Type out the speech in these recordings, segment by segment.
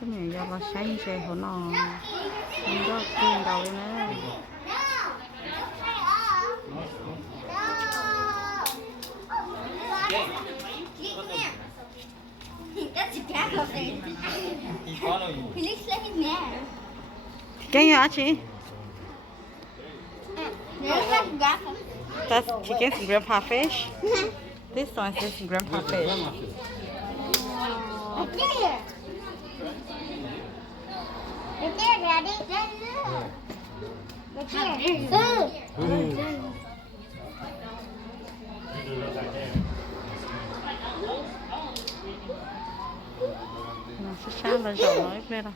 cái này do là sáng xe của nó không có tiền đầu nữa. Cái gì hả chị? That's chicken's grandpa fish. This one is grandpa fish. Nó sẽ sáng là dầu nói bên đâu.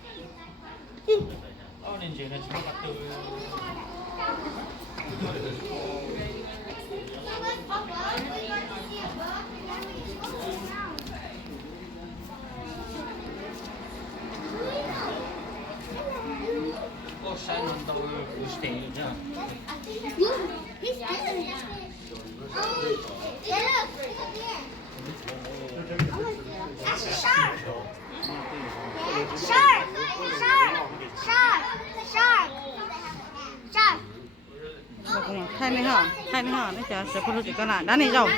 Thay này hả, nó sẽ phụ được cái này, đá này dầu.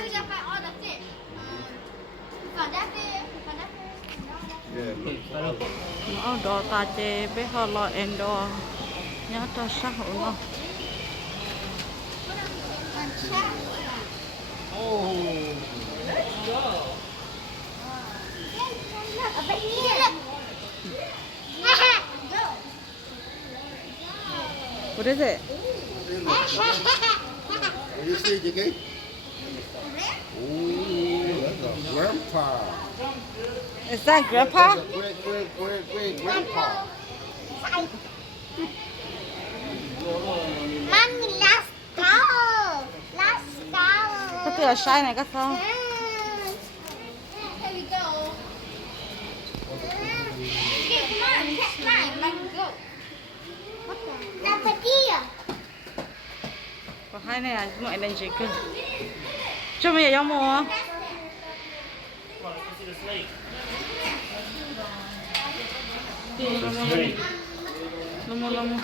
Nó đo ta chê bé họ lo em đo nhớ ta sắc hộ nó. What is it? What you see, Jiggy? Ooh, that's a grandpa. Is that grandpa? Great grandpa. Mommy, let's go. Let's go. Có từ ở sai này các con. Here we go. Okay, come on, catch mine. Let's go. What the? Number deer. Có hai này à, mọi lần chỉ cứ. Cho mày ở mua. Lama.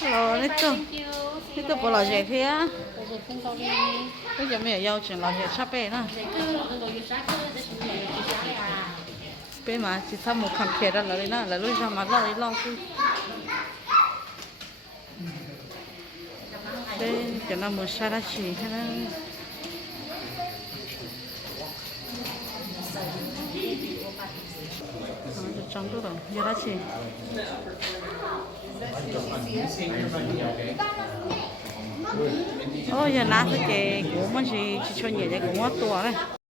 Hello, itu bola je thế á. Bây giờ mày yêu chuyện là hiện sắp về nè. Bên mà chỉ thăm một khăn kia ra là nè, là lúc ra mà lại lo chứ. Đây cho nó một sa chỉ thế đó. Trong đó rồi, giờ đã chỉ. Giờ nát cái của mình chỉ cho nhẹ cái của to này.